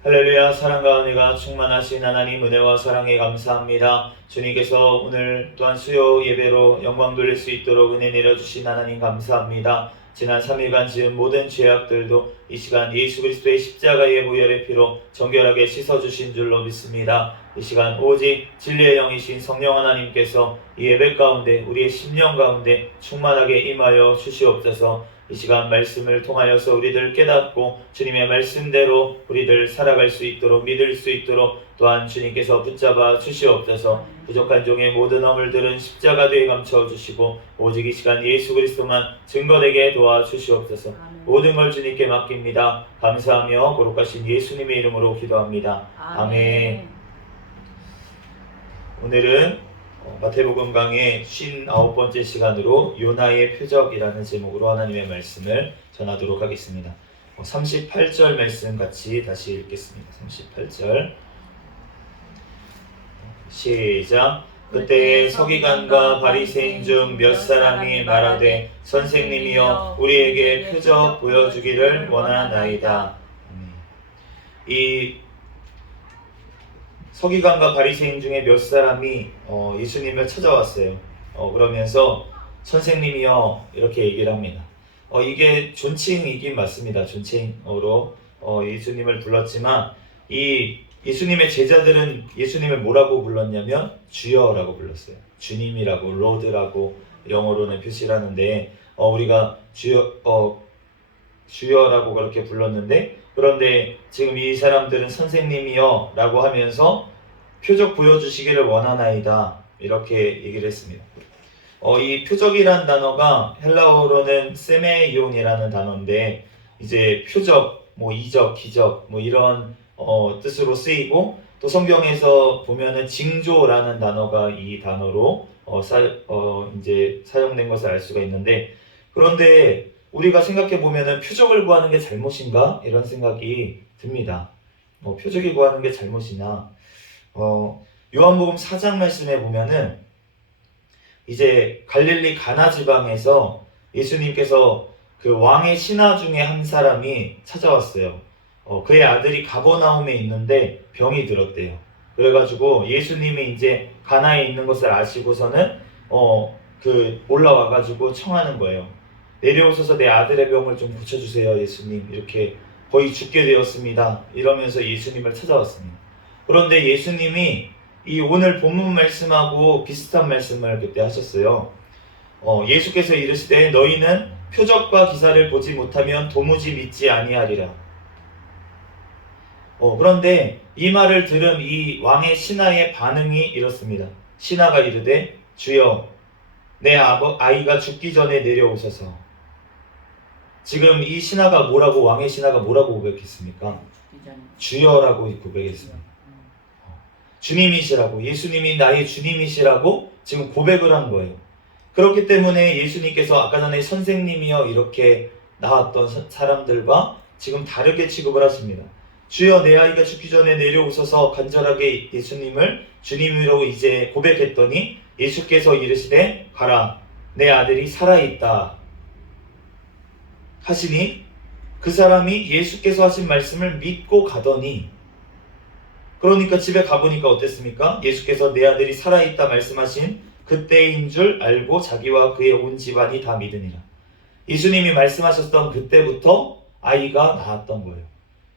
할렐루야. 사랑과 은혜가 충만하신 하나님 은혜와 사랑에 감사합니다. 주님께서 오늘 또한 수요 예배로 영광 돌릴 수 있도록 은혜 내려주신 하나님 감사합니다. 지난 3일간 지은 모든 죄악들도 이 시간 예수 그리스도의 십자가의 보혈의 피로 정결하게 씻어주신 줄로 믿습니다. 이 시간 오직 진리의 영이신 성령 하나님께서 이 예배 가운데 우리의 심령 가운데 충만하게 임하여 주시옵소서. 이 시간 말씀을 통하여서 우리들 깨닫고 주님의 말씀대로 우리들 살아갈 수 있도록 믿을 수 있도록 또한 주님께서 붙잡아 주시옵소서. 부족한 종의 모든 허물들은 십자가 뒤에 감춰주시고 오직 이 시간 예수 그리스도만 증거되게 도와주시옵소서. 모든 걸 주님께 맡깁니다. 감사하며 거룩하신 예수님의 이름으로 기도합니다. 아멘. 오늘은 마태복음 강의 59번째 시간으로 요나의 표적이라는 제목으로 하나님의 말씀을 전하도록 하겠습니다. 38절 말씀 같이 다시 읽겠습니다. 38절 시작. 그때 서기관과 바리새인 중 몇 사람이 말하되 선생님이여 우리에게 표적 보여주기를 원하나이다. 이 서기관과 바리새인 중에 몇 사람이 예수님을 찾아왔어요. 그러면서 선생님이요 이렇게 얘기를 합니다. 이게 존칭이긴 맞습니다. 존칭으로 예수님을 불렀지만 이 예수님의 제자들은 예수님을 뭐라고 불렀냐면 주여라고 불렀어요. 주님이라고 로드라고 영어로는 표시를 하는데 우리가 주여라고 그렇게 불렀는데 그런데 지금 이 사람들은 선생님이여 라고 하면서 표적 보여주시기를 원하나이다 이렇게 얘기를 했습니다. 이 표적이란 단어가 헬라어로는 세메이온이라는 단어인데 이제 표적, 이적, 기적 이런 뜻으로 쓰이고 또 성경에서 보면은 징조라는 단어가 이 단어로 이제 사용된 것을 알 수가 있는데 그런데 우리가 생각해 보면은 표적을 구하는 게 잘못인가? 이런 생각이 듭니다. 표적을 구하는 게 잘못이나 요한복음 4장 말씀에 보면은 이제 갈릴리 가나 지방에서 예수님께서 그 왕의 신하 중에 한 사람이 찾아왔어요. 그의 아들이 가버나움에 있는데 병이 들었대요. 그래가지고 예수님이 이제 가나에 있는 것을 아시고서는 올라와가지고 청하는 거예요. 내려오셔서 내 아들의 병을 좀 고쳐주세요 예수님. 이렇게 거의 죽게 되었습니다. 이러면서 예수님을 찾아왔습니다. 그런데 예수님이 이 오늘 본문 말씀하고 비슷한 말씀을 그때 하셨어요. 예수께서 이르시되 너희는 표적과 기사를 보지 못하면 도무지 믿지 아니하리라. 그런데 이 말을 들은 이 왕의 신하의 반응이 이렇습니다. 신하가 이르되 주여 내 아이가 죽기 전에 내려오셔서. 지금 이 신하가 왕의 신하가 뭐라고 고백했습니까? 주여라고 고백했습니다. 주님이시라고, 예수님이 나의 주님이시라고 지금 고백을 한 거예요. 그렇기 때문에 예수님께서 아까 전에 선생님이여 이렇게 나왔던 사람들과 지금 다르게 취급을 하십니다. 주여 내 아이가 죽기 전에 내려오셔서 간절하게 예수님을 주님이라고 이제 고백했더니 예수께서 이르시되 가라 내 아들이 살아있다 하시니 그 사람이 예수께서 하신 말씀을 믿고 가더니 그러니까 집에 가보니까 어땠습니까? 예수께서 내 아들이 살아있다 말씀하신 그때인 줄 알고 자기와 그의 온 집안이 다 믿으니라. 예수님이 말씀하셨던 그때부터 아이가 나았던 거예요.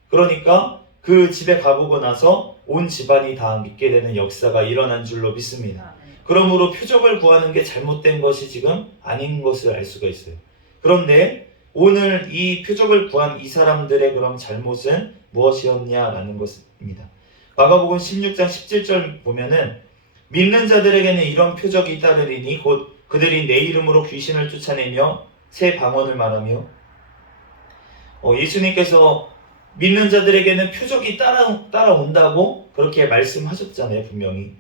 그러니까 그 집에 가보고 나서 온 집안이 다 믿게 되는 역사가 일어난 줄로 믿습니다. 그러므로 표적을 구하는 게 잘못된 것이 지금 아닌 것을 알 수가 있어요. 그런데 오늘 이 표적을 구한 이 사람들의 그럼 잘못은 무엇이었냐라는 것입니다. 마가복음 16장 17절 보면은 믿는 자들에게는 이런 표적이 따르리니 곧 그들이 내 이름으로 귀신을 쫓아내며 새 방언을 말하며 예수님께서 믿는 자들에게는 표적이 따라온다고 그렇게 말씀하셨잖아요, 분명히.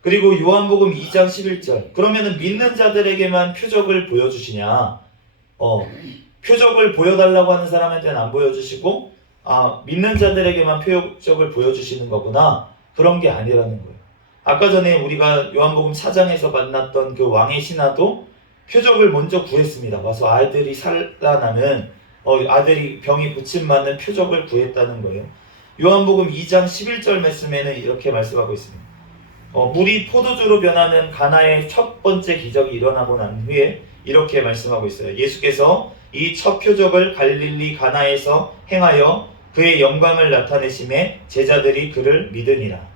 그리고 요한복음 2장 11절 그러면은 믿는 자들에게만 표적을 보여주시냐? 표적을 보여달라고 하는 사람한테는 안 보여주시고 믿는 자들에게만 표적을 보여주시는 거구나. 그런 게 아니라는 거예요. 아까 전에 우리가 요한복음 4장에서 만났던 그 왕의 신하도 표적을 먼저 구했습니다. 와서 아들이 살아나는 아들이 병이 고침받는 표적을 구했다는 거예요. 요한복음 2장 11절 말씀에는 이렇게 말씀하고 있습니다. 물이 포도주로 변하는 가나의 첫 번째 기적이 일어나고 난 후에 이렇게 말씀하고 있어요. 예수께서 이 첫 표적을 갈릴리 가나에서 행하여 그의 영광을 나타내심에 제자들이 그를 믿으니라.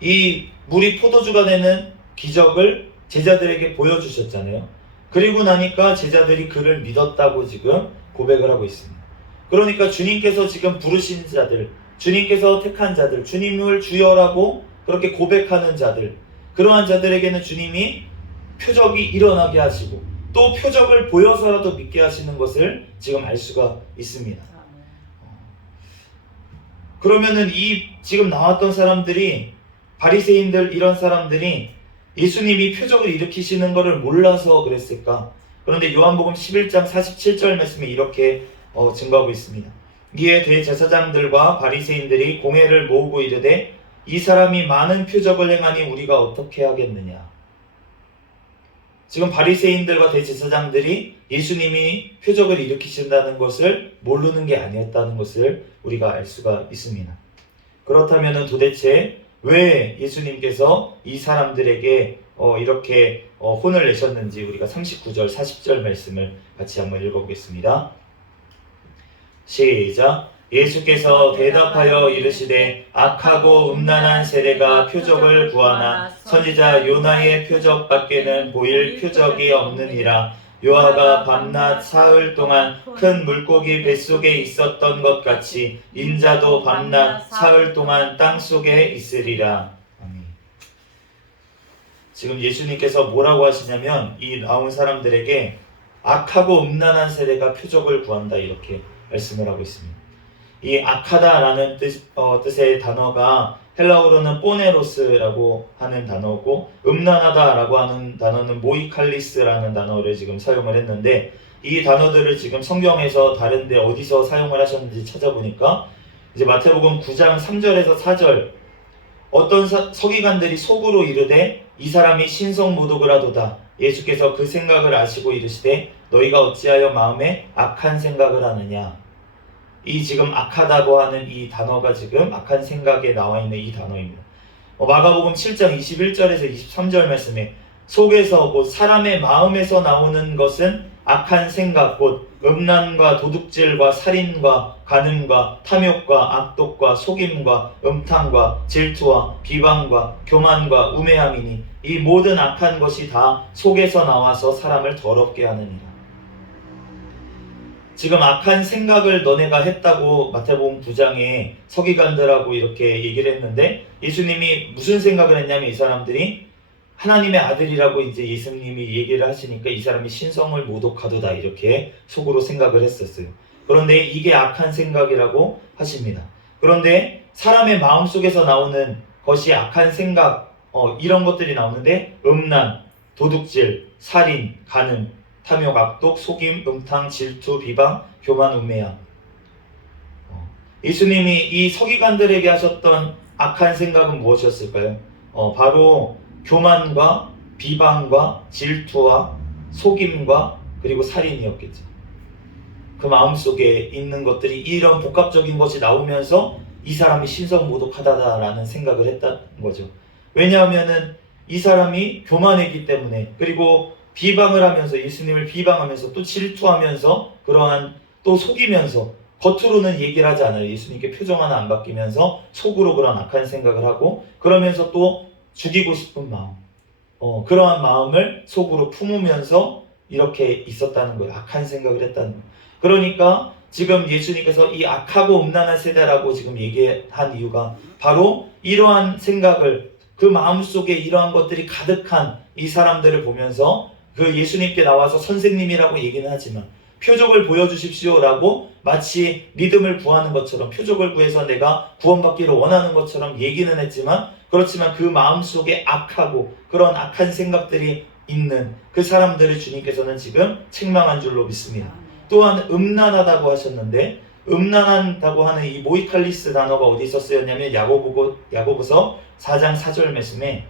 이 물이 포도주가 되는 기적을 제자들에게 보여주셨잖아요. 그리고 나니까 제자들이 그를 믿었다고 지금 고백을 하고 있습니다. 그러니까 주님께서 지금 부르신 자들, 주님께서 택한 자들, 주님을 주여라고 그렇게 고백하는 자들, 그러한 자들에게는 주님이 표적이 일어나게 하시고 또 표적을 보여서라도 믿게 하시는 것을 지금 알 수가 있습니다. 그러면은 이 지금 나왔던 사람들이, 바리새인들 이런 사람들이 예수님이 표적을 일으키시는 것을 몰라서 그랬을까? 그런데 요한복음 11장 47절 말씀에 이렇게 증거하고 있습니다. 이에 대제사장들과 바리새인들이 공회를 모으고 이르되 이 사람이 많은 표적을 행하니 우리가 어떻게 하겠느냐. 지금 바리새인들과 대제사장들이 예수님이 표적을 일으키신다는 것을 모르는 게 아니었다는 것을 우리가 알 수가 있습니다. 그렇다면 도대체 왜 예수님께서 이 사람들에게 이렇게 혼을 내셨는지 우리가 39절 40절 말씀을 같이 한번 읽어보겠습니다. 시작. 예수께서 대답하여 이르시되 악하고 음란한 세대가 표적을 구하나 선지자 요나의 표적밖에는 보일 표적이 없느니라. 요나가 밤낮 사흘 동안 큰 물고기 뱃속에 있었던 것 같이 인자도 밤낮 사흘 동안 땅속에 있으리라. 아멘. 지금 예수님께서 뭐라고 하시냐면 이 나온 사람들에게 악하고 음란한 세대가 표적을 구한다 이렇게 말씀을 하고 있습니다. 이 악하다라는 뜻의 단어가 헬라어로는 포네로스라고 하는 단어고 음란하다라고 하는 단어는 모이칼리스라는 단어를 지금 사용을 했는데 이 단어들을 지금 성경에서 다른데 어디서 사용을 하셨는지 찾아보니까 이제 마태복음 9장 3절에서 4절 어떤 서기관들이 속으로 이르되 이 사람이 신성모독을 하도다. 예수께서 그 생각을 아시고 이르시되 너희가 어찌하여 마음에 악한 생각을 하느냐. 이 지금 악하다고 하는 이 단어가 지금 악한 생각에 나와 있는 이 단어입니다. 마가복음 7장 21절에서 23절 말씀에 속에서 곧 사람의 마음에서 나오는 것은 악한 생각 곧 음란과 도둑질과 살인과 간음과 탐욕과 악독과 속임과 음탕과 질투와 비방과 교만과 우매함이니 이 모든 악한 것이 다 속에서 나와서 사람을 더럽게 하느니라. 지금 악한 생각을 너네가 했다고 마태복음 9장에 서기관들하고 이렇게 얘기를 했는데 예수님이 무슨 생각을 했냐면 이 사람들이 하나님의 아들이라고 이제 예수님이 얘기를 하시니까 이 사람이 신성을 모독하도다 이렇게 속으로 생각을 했었어요. 그런데 이게 악한 생각이라고 하십니다. 그런데 사람의 마음속에서 나오는 것이 악한 생각 이런 것들이 나오는데 음란, 도둑질, 살인, 간음, 탐욕, 악독, 속임, 음탕, 질투, 비방, 교만, 우매함. 예수님이 이 서기관들에게 하셨던 악한 생각은 무엇이었을까요? 바로 교만과 비방과 질투와 속임과 그리고 살인이었겠죠. 그 마음속에 있는 것들이 이런 복합적인 것이 나오면서 이 사람이 신성모독하다라는 생각을 했다는 거죠. 왜냐하면은 이 사람이 교만했기 때문에 그리고 비방을 하면서 예수님을 비방하면서 또 질투하면서 그러한 또 속이면서 겉으로는 얘기를 하지 않아요. 예수님께 표정 하나 안 바뀌면서 속으로 그런 악한 생각을 하고 그러면서 또 죽이고 싶은 마음 그러한 마음을 속으로 품으면서 이렇게 있었다는 거예요. 악한 생각을 했다는 거예요. 그러니까 지금 예수님께서 이 악하고 음란한 세대라고 지금 얘기한 이유가 바로 이러한 생각을 그 마음속에 이러한 것들이 가득한 이 사람들을 보면서 그 예수님께 나와서 선생님이라고 얘기는 하지만 표적을 보여주십시오라고 마치 믿음을 구하는 것처럼 표적을 구해서 내가 구원받기를 원하는 것처럼 얘기는 했지만 그렇지만 그 마음속에 악하고 그런 악한 생각들이 있는 그 사람들을 주님께서는 지금 책망한 줄로 믿습니다. 또한 음란하다고 하셨는데 음란하다고 하는 이 모이칼리스 단어가 어디서 쓰였냐면 야고보서 4장 4절 말씀에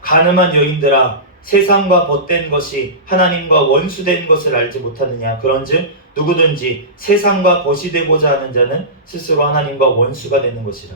가늠한 여인들아 세상과 벗된 것이 하나님과 원수된 것을 알지 못하느냐 그런즉 누구든지 세상과 벗이 되고자 하는 자는 스스로 하나님과 원수가 되는 것이라.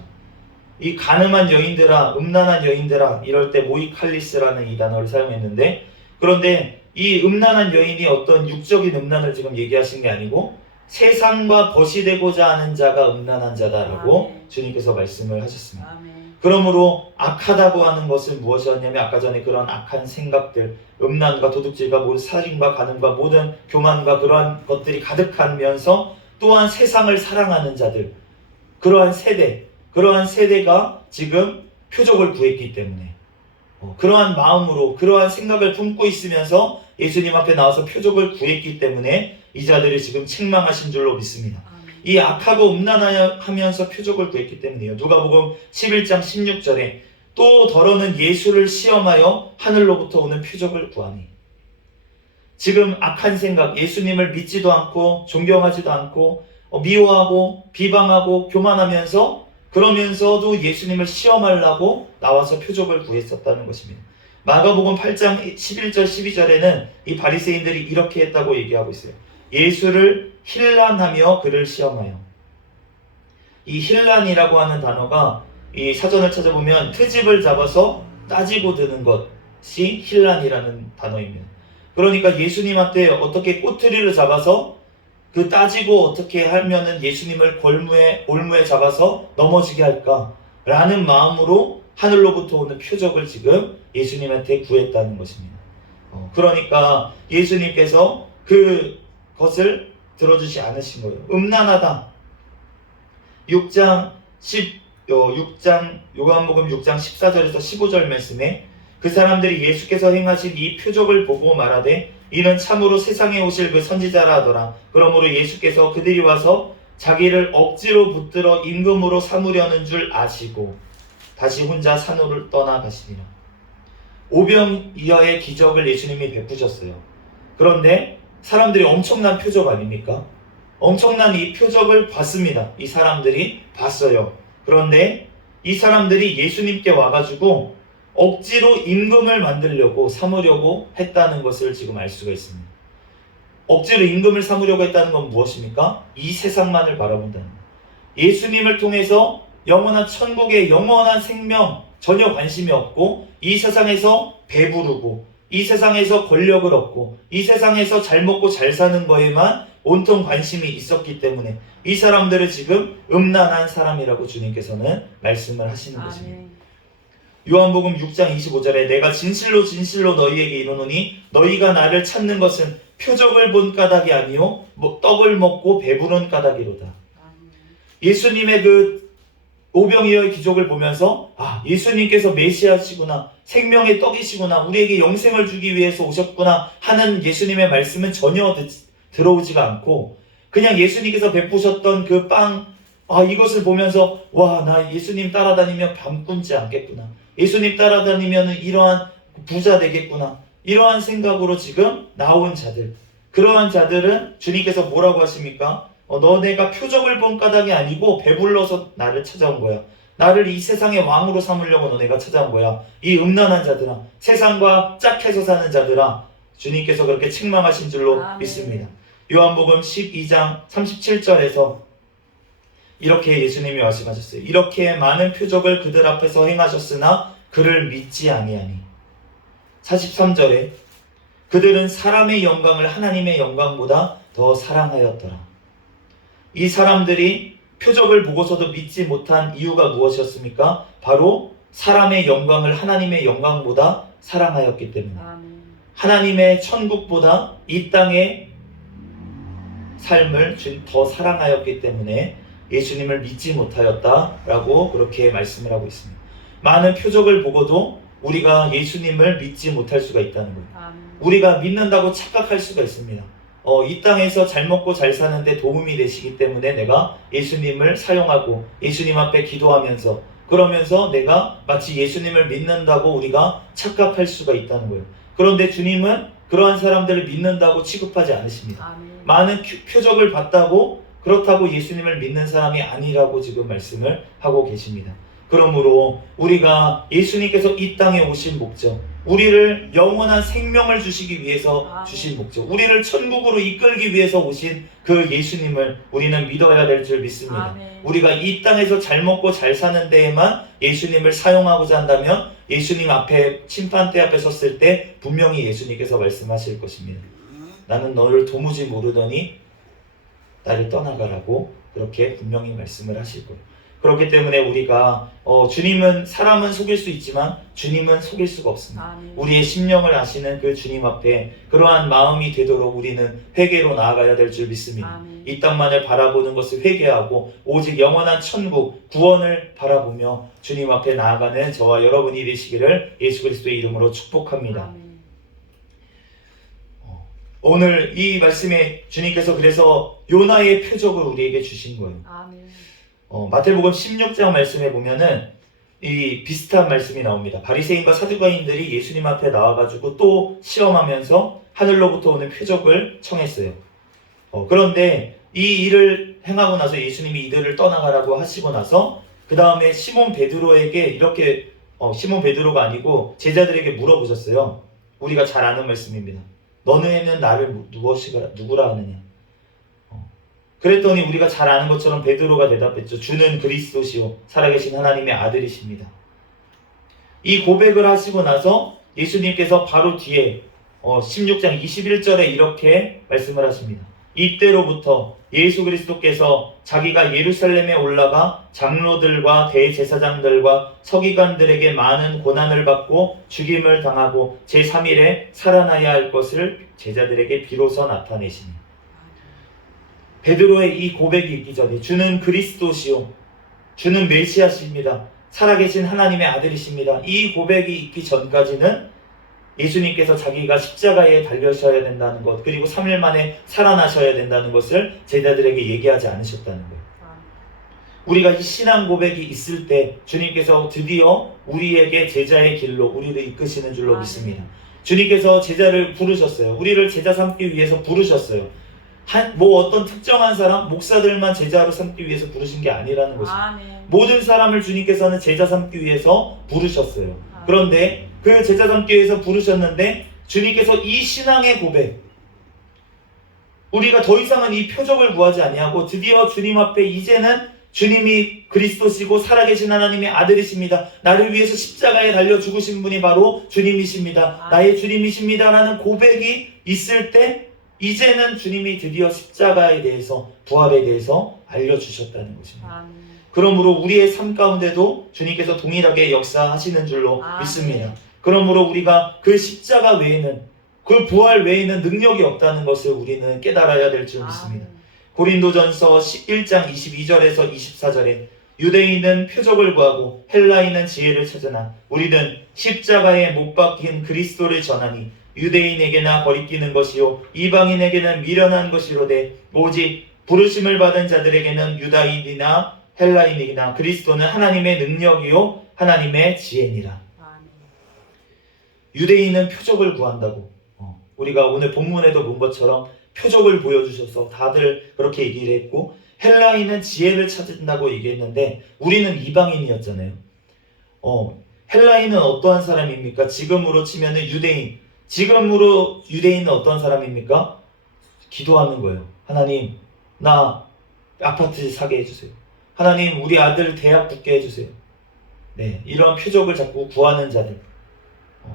이 가늠한 여인들아, 음란한 여인들아, 이럴 때 모이칼리스라는 이 단어를 사용했는데, 그런데 이 음란한 여인이 어떤 육적인 음란을 지금 얘기하신 게 아니고 세상과 벗이 되고자 하는 자가 음란한 자다라고 아멘. 주님께서 말씀을 하셨습니다. 아멘. 그러므로 악하다고 하는 것은 무엇이었냐면 아까 전에 그런 악한 생각들, 음란과 도둑질과 모든 살인과 간음과 모든 교만과 그러한 것들이 가득하면서 또한 세상을 사랑하는 자들, 그러한 세대가 지금 표적을 구했기 때문에 그러한 마음으로 그러한 생각을 품고 있으면서 예수님 앞에 나와서 표적을 구했기 때문에 이 자들이 지금 책망하신 줄로 믿습니다. 이 악하고 음란하면서 표적을 구했기 때문이에요. 누가복음 11장 16절에 또 더러는 예수를 시험하여 하늘로부터 오는 표적을 구하니. 지금 악한 생각, 예수님을 믿지도 않고 존경하지도 않고 미워하고 비방하고 교만하면서 그러면서도 예수님을 시험하려고 나와서 표적을 구했었다는 것입니다. 마가복음 8장 11절 12절에는 이 바리새인들이 이렇게 했다고 얘기하고 있어요. 예수를 힐란하며 그를 시험하여. 이 힐란이라고 하는 단어가 이 사전을 찾아보면 트집을 잡아서 따지고 드는 것이 힐란이라는 단어입니다. 그러니까 예수님 앞에 어떻게 꼬투리를 잡아서 그 따지고 어떻게 하면은 예수님을 올무에 잡아서 넘어지게 할까라는 마음으로 하늘로부터 오는 표적을 지금 예수님한테 구했다는 것입니다. 그러니까 예수님께서 그것을 들어주지 않으신 거예요. 음란하다. 요한복음 6장 14절에서 15절 말씀에 그 사람들이 예수께서 행하신 이 표적을 보고 말하되 이는 참으로 세상에 오실 그 선지자라 하더라. 그러므로 예수께서 그들이 와서 자기를 억지로 붙들어 임금으로 삼으려는 줄 아시고 다시 혼자 산으로 떠나가시니라. 오병이어의 기적을 예수님이 베푸셨어요. 그런데 사람들이 엄청난 표적 아닙니까? 엄청난 이 표적을 봤습니다. 이 사람들이 봤어요. 그런데 이 사람들이 예수님께 와가지고 억지로 임금을 만들려고 삼으려고 했다는 것을 지금 알 수가 있습니다. 억지로 임금을 삼으려고 했다는 건 무엇입니까? 이 세상만을 바라본다는 거예요. 예수님을 통해서 영원한 천국의 영원한 생명 전혀 관심이 없고 이 세상에서 배부르고 이 세상에서 권력을 얻고 이 세상에서 잘 먹고 잘 사는 거에만 온통 관심이 있었기 때문에 이 사람들을 지금 음란한 사람이라고 주님께서는 말씀을 하시는 것입니다. 요한복음 6장 25절에 내가 진실로 진실로 너희에게 이르노니 너희가 나를 찾는 것은 표적을 본 까닭이 아니요 떡을 먹고 배부른 까닭이로다. 예수님의 그 오병이어의 기적을 보면서 예수님께서 메시아시구나, 생명의 떡이시구나, 우리에게 영생을 주기 위해서 오셨구나 하는 예수님의 말씀은 전혀 들어오지가 않고 그냥 예수님께서 베푸셨던 그 빵, 이것을 보면서 나 예수님 따라다니면 밤 꿈지 않겠구나, 예수님 따라다니면 이러한 부자 되겠구나, 이러한 생각으로 지금 나온 자들, 그러한 자들은 주님께서 뭐라고 하십니까? 너네가 표적을 본 까닭이 아니고 배불러서 나를 찾아온 거야. 나를 이 세상의 왕으로 삼으려고 너네가 찾아온 거야. 이 음란한 자들아, 세상과 짝해서 사는 자들아, 주님께서 그렇게 책망하신 줄로 믿습니다. 요한복음 12장 37절에서 이렇게 예수님이 말씀하셨어요. 이렇게 많은 표적을 그들 앞에서 행하셨으나 그를 믿지 아니하니. 43절에 그들은 사람의 영광을 하나님의 영광보다 더 사랑하였더라. 이 사람들이 표적을 보고서도 믿지 못한 이유가 무엇이었습니까? 바로 사람의 영광을 하나님의 영광보다 사랑하였기 때문입니다. 하나님의 천국보다 이 땅의 삶을 더 사랑하였기 때문에 예수님을 믿지 못하였다라고 그렇게 말씀을 하고 있습니다. 많은 표적을 보고도 우리가 예수님을 믿지 못할 수가 있다는 거예요. 우리가 믿는다고 착각할 수가 있습니다. 이 땅에서 잘 먹고 잘 사는데 도움이 되시기 때문에 내가 예수님을 사용하고 예수님 앞에 기도하면서 그러면서 내가 마치 예수님을 믿는다고 우리가 착각할 수가 있다는 거예요. 그런데 주님은 그러한 사람들을 믿는다고 취급하지 않으십니다. 많은 표적을 봤다고 그렇다고 예수님을 믿는 사람이 아니라고 지금 말씀을 하고 계십니다. 그러므로 우리가 예수님께서 이 땅에 오신 목적, 우리를 영원한 생명을 주시기 위해서 주신 목적, 우리를 천국으로 이끌기 위해서 오신 그 예수님을 우리는 믿어야 될 줄 믿습니다. 아멘. 우리가 이 땅에서 잘 먹고 잘 사는 데에만 예수님을 사용하고자 한다면 예수님 앞에 심판대 앞에 섰을 때 분명히 예수님께서 말씀하실 것입니다. 나는 너를 도무지 모르더니 나를 떠나가라고 그렇게 분명히 말씀을 하실 거예요. 그렇기 때문에 우리가 주님은 사람은 속일 수 있지만 주님은 속일 수가 없습니다. 아멘. 우리의 심령을 아시는 그 주님 앞에 그러한 마음이 되도록 우리는 회개로 나아가야 될 줄 믿습니다. 아멘. 이 땅만을 바라보는 것을 회개하고 오직 영원한 천국 구원을 바라보며 주님 앞에 나아가는 저와 여러분이 되시기를 예수 그리스도의 이름으로 축복합니다. 아멘. 오늘 이 말씀에 주님께서 그래서 요나의 표적을 우리에게 주신 거예요. 아멘. 마태복음 16장 말씀에 보면은 이 비슷한 말씀이 나옵니다. 바리새인과 사두가인들이 예수님 앞에 나와가지고 또 시험하면서 하늘로부터 오는 표적을 청했어요. 그런데 이 일을 행하고 나서 예수님이 이들을 떠나가라고 하시고 나서 그 다음에 시몬 베드로에게 이렇게 시몬 베드로가 아니고 제자들에게 물어보셨어요. 우리가 잘 아는 말씀입니다. 너네는 나를 누구라 하느냐? 그랬더니 우리가 잘 아는 것처럼 베드로가 대답했죠. 주는 그리스도시요 살아계신 하나님의 아들이십니다. 이 고백을 하시고 나서 예수님께서 바로 뒤에 16장 21절에 이렇게 말씀을 하십니다. 이때로부터 예수 그리스도께서 자기가 예루살렘에 올라가 장로들과 대제사장들과 서기관들에게 많은 고난을 받고 죽임을 당하고 제3일에 살아나야 할 것을 제자들에게 비로소 나타내시니 베드로의 이 고백이 있기 전에 주는 그리스도시요 주는 메시아십니다. 살아계신 하나님의 아들이십니다. 이 고백이 있기 전까지는 예수님께서 자기가 십자가에 달려셔야 된다는 것 그리고 3일 만에 살아나셔야 된다는 것을 제자들에게 얘기하지 않으셨다는 거예요. 우리가 이 신앙 고백이 있을 때 주님께서 드디어 우리에게 제자의 길로 우리를 이끄시는 줄로 믿습니다. 주님께서 제자를 부르셨어요. 우리를 제자 삼기 위해서 부르셨어요. 어떤 특정한 사람, 목사들만 제자로 삼기 위해서 부르신 게 아니라는 것입니다. 모든 사람을 주님께서는 제자 삼기 위해서 부르셨어요. 그런데 그 제자 삼기 위해서 부르셨는데 주님께서 이 신앙의 고백, 우리가 더 이상은 이 표적을 구하지 아니하고 드디어 주님 앞에 이제는 주님이 그리스도시고 살아계신 하나님의 아들이십니다. 나를 위해서 십자가에 달려 죽으신 분이 바로 주님이십니다. 나의 주님이십니다 라는 고백이 있을 때 이제는 주님이 드디어 십자가에 대해서 부활에 대해서 알려주셨다는 것입니다. 그러므로 우리의 삶 가운데도 주님께서 동일하게 역사하시는 줄로 믿습니다. 그러므로 우리가 그 십자가 외에는 그 부활 외에는 능력이 없다는 것을 우리는 깨달아야 될 줄 믿습니다. 고린도전서 1장 22절에서 24절에 유대인은 표적을 구하고 헬라인은 지혜를 찾으나 우리는 십자가에 못 박힌 그리스도를 전하니 유대인에게나 거리끼는 것이요 이방인에게는 미련한 것이로되 오직 부르심을 받은 자들에게는 유다인이나 헬라인이나 그리스도는 하나님의 능력이요 하나님의 지혜니라. 유대인은 표적을 구한다고 우리가 오늘 본문에도 본 것처럼 표적을 보여주셔서 다들 그렇게 얘기를 했고 헬라인은 지혜를 찾는다고 얘기했는데 우리는 이방인이었잖아요. 헬라인은 어떠한 사람입니까? 지금으로 치면은 유대인. 지금으로 유대인은 어떤 사람입니까? 기도하는 거예요. 하나님, 나 아파트 사게 해주세요. 하나님, 우리 아들 대학 붙게 해주세요. 네, 이러한 표적을 자꾸 구하는 자들.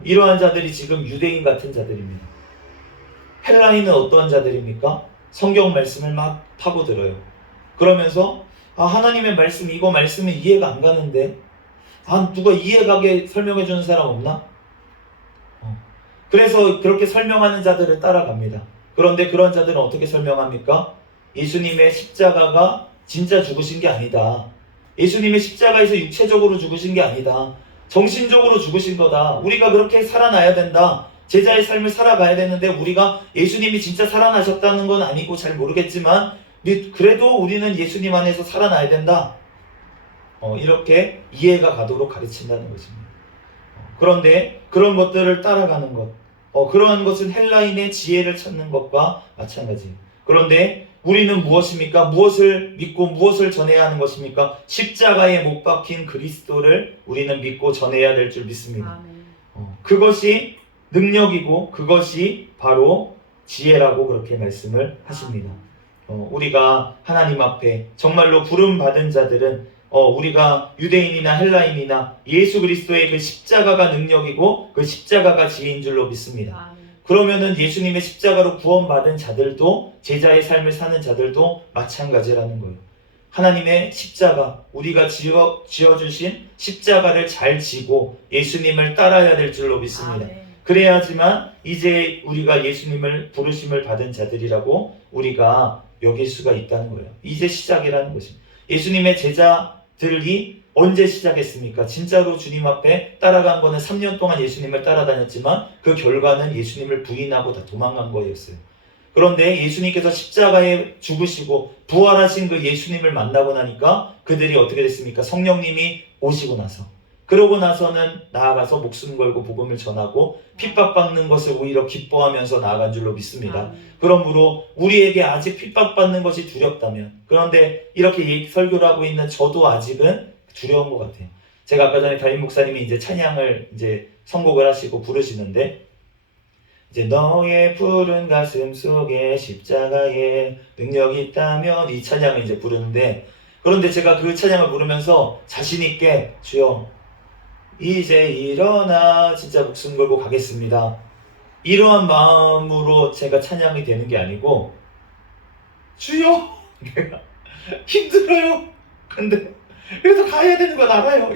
이러한 자들이 지금 유대인 같은 자들입니다. 헬라인은 어떠한 자들입니까? 성경 말씀을 막 파고들어요. 그러면서 하나님의 말씀, 이거 말씀은 이해가 안 가는데 누가 이해가게 설명해 주는 사람 없나? 그래서 그렇게 설명하는 자들을 따라갑니다. 그런데 그런 자들은 어떻게 설명합니까? 예수님의 십자가가 진짜 죽으신 게 아니다. 예수님의 십자가에서 육체적으로 죽으신 게 아니다. 정신적으로 죽으신 거다. 우리가 그렇게 살아나야 된다. 제자의 삶을 살아가야 되는데 우리가 예수님이 진짜 살아나셨다는 건 아니고 잘 모르겠지만 그래도 우리는 예수님 안에서 살아나야 된다. 이렇게 이해가 가도록 가르친다는 것입니다. 그런데 그런 것들을 따라가는 것, 그러한 것은 헬라인의 지혜를 찾는 것과 마찬가지예요. 그런데 우리는 무엇입니까? 무엇을 믿고 무엇을 전해야 하는 것입니까? 십자가에 못 박힌 그리스도를 우리는 믿고 전해야 될 줄 믿습니다. 그것이 능력이고 그것이 바로 지혜라고 그렇게 말씀을 하십니다. 우리가 하나님 앞에 정말로 부름 받은 자들은 우리가 유대인이나 헬라인이나 예수 그리스도의 그 십자가가 능력이고 그 십자가가 지혜인 줄로 믿습니다. 그러면은 예수님의 십자가로 구원받은 자들도, 제자의 삶을 사는 자들도 마찬가지라는 거예요. 하나님의 십자가, 우리가 지어주신 십자가를 잘 지고 예수님을 따라야 될 줄로 믿습니다. 그래야지만 이제 우리가 예수님을 부르심을 받은 자들이라고 우리가 여길 수가 있다는 거예요. 이제 시작이라는 것입니다. 예수님의 제자들이 언제 시작했습니까? 진짜로 주님 앞에 따라간 거는 3년 동안 예수님을 따라다녔지만 그 결과는 예수님을 부인하고 다 도망간 거였어요. 그런데 예수님께서 십자가에 죽으시고 부활하신 그 예수님을 만나고 나니까 그들이 어떻게 됐습니까? 성령님이 오시고 나서, 그러고 나서는 나아가서 목숨 걸고 복음을 전하고 핍박받는 것을 오히려 기뻐하면서 나아간 줄로 믿습니다. 그러므로 우리에게 아직 핍박받는 것이 두렵다면, 그런데 이렇게 설교를 하고 있는 저도 아직은 두려운 것 같아요. 제가 아까 전에 담임 목사님이 이제 찬양을 이제 선곡을 하시고 부르시는데, 이제 너의 푸른 가슴 속에 십자가에 능력이 있다면, 이 찬양을 이제 부르는데, 그런데 제가 그 찬양을 부르면서 자신 있게 주여 이제 일어나 진짜 목숨 걸고 가겠습니다, 이러한 마음으로 제가 찬양이 되는 게 아니고, 주여 내가 힘들어요, 근데 그래서 가야 되는 건 알아요,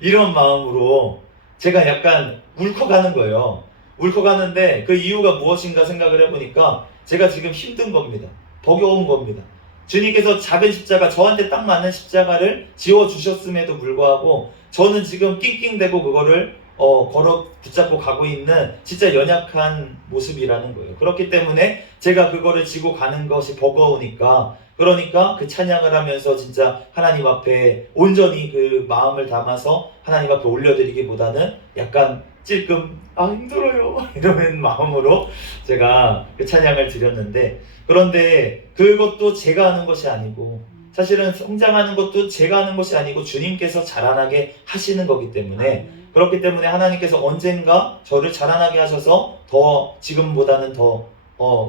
이런 마음으로 제가 약간 울컥하는 거예요. 울컥하는데 그 이유가 무엇인가 생각을 해보니까 제가 지금 힘든 겁니다. 버거운 겁니다. 주님께서 작은 십자가, 저한테 딱 맞는 십자가를 지어주셨음에도 불구하고 저는 지금 낑낑대고 그거를 걸어 붙잡고 가고 있는 진짜 연약한 모습이라는 거예요. 그렇기 때문에 제가 그거를 지고 가는 것이 버거우니까, 그러니까 그 찬양을 하면서 진짜 하나님 앞에 온전히 그 마음을 담아서 하나님 앞에 올려드리기보다는 약간 찔끔 힘들어요 이러는 마음으로 제가 그 찬양을 드렸는데, 그런데 그것도 제가 하는 것이 아니고, 사실은 성장하는 것도 제가 하는 것이 아니고 주님께서 자라나게 하시는 거기 때문에, 그렇기 때문에 하나님께서 언젠가 저를 자라나게 하셔서 더 지금보다는 더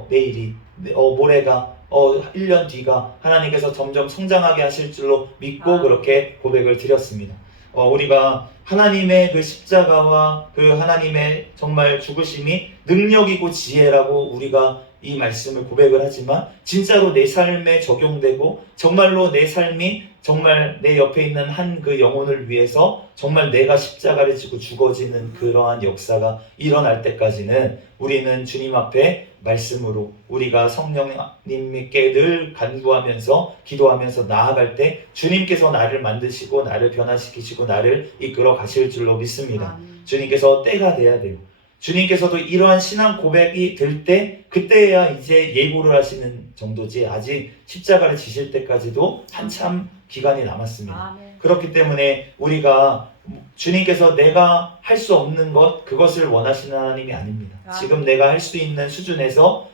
내일이 모레가 1년 뒤가 하나님께서 점점 성장하게 하실 줄로 믿고 그렇게 고백을 드렸습니다. 우리가 하나님의 그 십자가와 그 하나님의 정말 죽으심이 능력이고 지혜라고 우리가 이 말씀을 고백을 하지만, 진짜로 내 삶에 적용되고 정말로 내 삶이 정말 내 옆에 있는 한 그 영혼을 위해서 정말 내가 십자가를 지고 죽어지는 그러한 역사가 일어날 때까지는 우리는 주님 앞에 말씀으로 우리가 성령님께 늘 간구하면서 기도하면서 나아갈 때 주님께서 나를 만드시고 나를 변화시키시고 나를 이끌어 가실 줄로 믿습니다. 주님께서 때가 돼야 돼요. 주님께서도 이러한 신앙 고백이 될 때, 그때야 이제 예고를 하시는 정도지, 아직 십자가를 지실 때까지도 한참 기간이 남았습니다. 그렇기 때문에 우리가 주님께서 내가 할 수 없는 것, 그것을 원하시는 하나님이 아닙니다. 지금 내가 할 수 있는 수준에서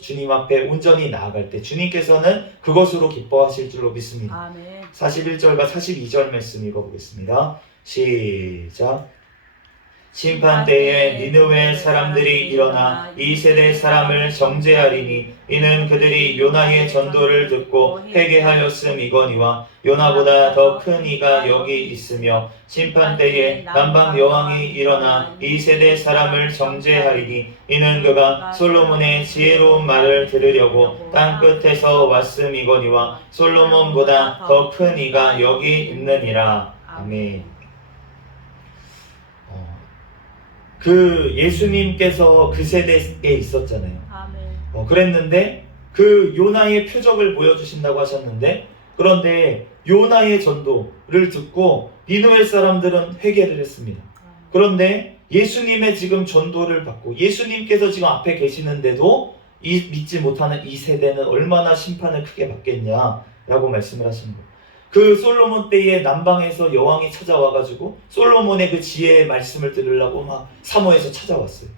주님 앞에 온전히 나아갈 때 주님께서는 그것으로 기뻐하실 줄로 믿습니다. 41절과 42절 말씀 읽어보겠습니다. 시작. 심판 때에 니느웨 사람들이 일어나 이 세대 사람을 정죄하리니 이는 그들이 요나의 전도를 듣고 회개하였음이거니와 요나보다 더 큰 이가 여기 있으며, 심판 때에 남방 여왕이 일어나 이 세대 사람을 정죄하리니 이는 그가 솔로몬의 지혜로운 말을 들으려고 땅 끝에서 왔음이거니와 솔로몬보다 더 큰 이가 여기 있느니라. 아멘. 그 예수님께서 그 세대에 있었잖아요. 그랬는데 그 요나의 표적을 보여주신다고 하셨는데, 그런데 요나의 전도를 듣고 니느웨 사람들은 회개를 했습니다. 그런데 예수님의 지금 전도를 받고 예수님께서 지금 앞에 계시는데도 믿지 못하는 이 세대는 얼마나 심판을 크게 받겠냐라고 말씀을 하시는 거예요. 그 솔로몬 때에 남방에서 여왕이 찾아와가지고 솔로몬의 그 지혜의 말씀을 들으려고 막 사모해서 찾아왔어요.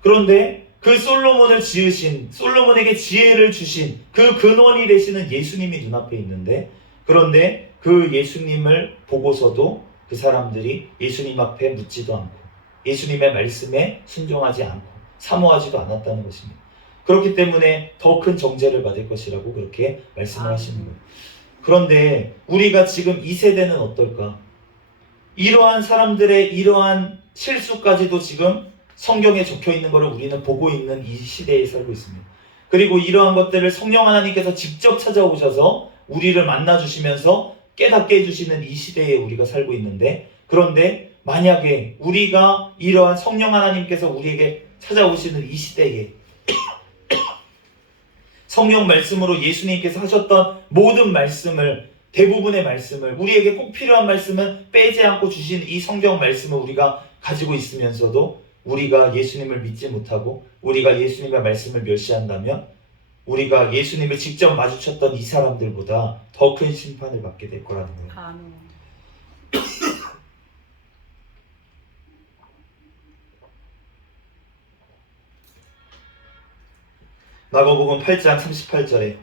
그런데 그 솔로몬을 지으신, 솔로몬에게 지혜를 주신 그 근원이 되시는 예수님이 눈앞에 있는데, 그런데 그 예수님을 보고서도 그 사람들이 예수님 앞에 묻지도 않고 예수님의 말씀에 순종하지 않고 사모하지도 않았다는 것입니다. 그렇기 때문에 더 큰 정죄를 받을 것이라고 그렇게 말씀을 하시는 거예요. 그런데 우리가 지금 이 세대는 어떨까? 이러한 사람들의 이러한 실수까지도 지금 성경에 적혀 있는 것을 우리는 보고 있는 이 시대에 살고 있습니다. 그리고 이러한 것들을 성령 하나님께서 직접 찾아오셔서 우리를 만나주시면서 깨닫게 해주시는 이 시대에 우리가 살고 있는데, 그런데 만약에 우리가 이러한 성령 하나님께서 우리에게 찾아오시는 이 시대에 성령 말씀으로 예수님께서 하셨던 모든 말씀을, 대부분의 말씀을, 우리에게 꼭 필요한 말씀은 빼지 않고 주신 이 성경 말씀을 우리가 가지고 있으면서도 우리가 예수님을 믿지 못하고 우리가 예수님의 말씀을 멸시한다면 우리가 예수님을 직접 마주쳤던 이 사람들보다 더 큰 심판을 받게 될 거라는 거예요. 아멘. 마가복음 8장 38절에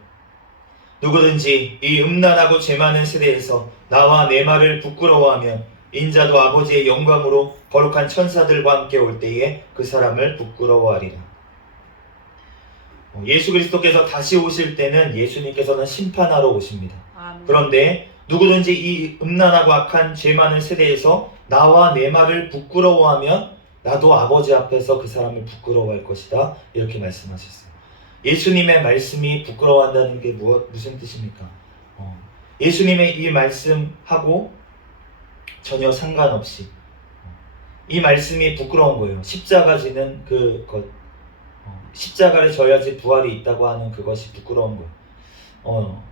누구든지 이 음란하고 죄 많은 세대에서 나와 내 말을 부끄러워하면 인자도 아버지의 영광으로 거룩한 천사들과 함께 올 때에 그 사람을 부끄러워하리라. 예수 그리스도께서 다시 오실 때는 예수님께서는 심판하러 오십니다. 아멘. 그런데 누구든지 이 음란하고 악한 죄 많은 세대에서 나와 내 말을 부끄러워하면 나도 아버지 앞에서 그 사람을 부끄러워할 것이다. 이렇게 말씀하셨어요. 예수님의 말씀이 부끄러워한다는 게 무슨 뜻입니까? 예수님의 이 말씀하고 전혀 상관없이 이 말씀이 부끄러운 거예요. 십자가 지는 그것, 십자가를 져야지 부활이 있다고 하는 그것이 부끄러운 거예요.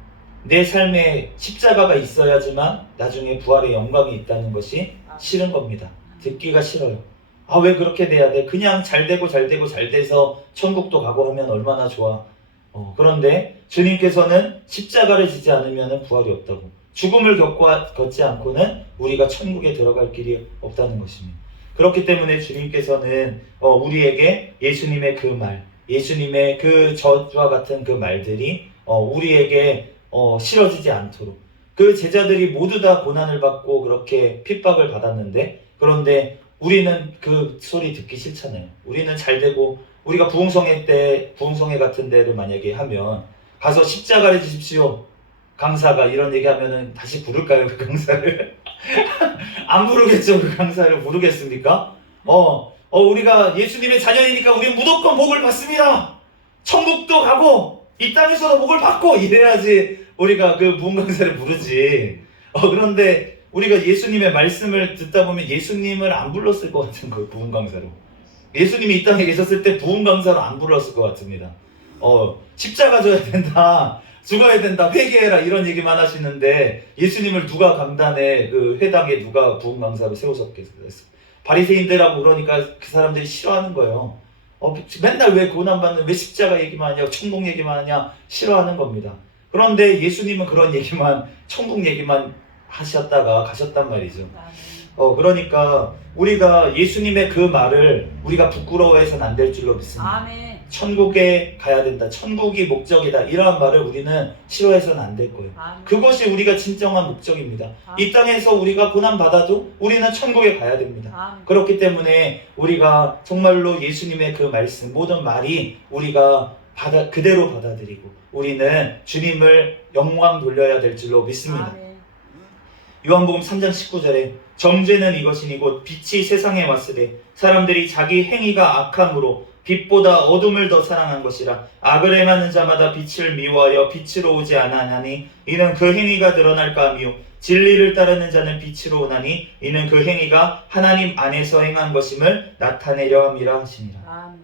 내 삶에 십자가가 있어야지만 나중에 부활의 영광이 있다는 것이 싫은 겁니다. 듣기가 싫어요. 아, 왜 그렇게 돼야 돼? 그냥 잘 되고 잘 되고 잘 돼서 천국도 가고 하면 얼마나 좋아. 그런데 주님께서는 십자가를 지지 않으면 부활이 없다고. 죽음을 겪지 않고는 우리가 천국에 들어갈 길이 없다는 것입니다. 그렇기 때문에 주님께서는 우리에게 예수님의 그 말, 예수님의 그 저주와 같은 그 말들이 우리에게 싫어지지 않도록, 그 제자들이 모두 다 고난을 받고 그렇게 핍박을 받았는데, 그런데 우리는 그 소리 듣기 싫잖아요. 우리는 잘 되고, 우리가 부흥성회 같은 데를 만약에 하면 가서 십자가를 지십시오, 강사가 이런 얘기하면은 다시 부를까요, 그 강사를? 안 부르겠죠. 그 강사를 부르겠습니까? 우리가 예수님의 자녀이니까 우리는 무조건 복을 받습니다. 천국도 가고 이 땅에서도 복을 받고 이래야지 우리가 그 부흥 강사를 부르지. 그런데 우리가 예수님의 말씀을 듣다 보면 예수님을 안 불렀을 것 같은 거예요. 부흥 강사로. 예수님이 이 땅에 계셨을 때 부흥 강사로 안 불렀을 것 같습니다. 십자가 져야 된다, 죽어야 된다, 회개해라 이런 얘기만 하시는데 예수님을 누가 강단에 그 회당에 누가 부흥 강사로 세우셨겠어요? 바리새인들하고 그러니까 그 사람들이 싫어하는 거예요. 맨날 왜 고난받는, 왜 십자가 얘기만 하냐, 천국 얘기만 하냐 싫어하는 겁니다. 그런데 예수님은 그런 얘기만, 천국 얘기만 하셨다가 가셨단 말이죠. 그러니까 우리가 예수님의 그 말을 우리가 부끄러워해서는 안 될 줄로 믿습니다. 아멘. 천국에 가야 된다, 천국이 목적이다, 이러한 말을 우리는 싫어해서는 안 될 거예요. 아멘. 그것이 우리가 진정한 목적입니다. 아멘. 이 땅에서 우리가 고난받아도 우리는 천국에 가야 됩니다. 아멘. 그렇기 때문에 우리가 정말로 예수님의 그 말씀, 모든 말이 우리가 그대로 받아들이고 우리는 주님을 영광 돌려야 될 줄로 믿습니다. 아멘. 요한복음 3장 19절에 정죄는 이것이니 곧 빛이 세상에 왔으되 사람들이 자기 행위가 악함으로 빛보다 어둠을 더 사랑한 것이라. 악을 행하는 자마다 빛을 미워하여 빛으로 오지 아니하나니 이는 그 행위가 드러날까 하며 진리를 따르는 자는 빛으로 오나니 이는 그 행위가 하나님 안에서 행한 것임을 나타내려 함이라 하시니라. 아멘.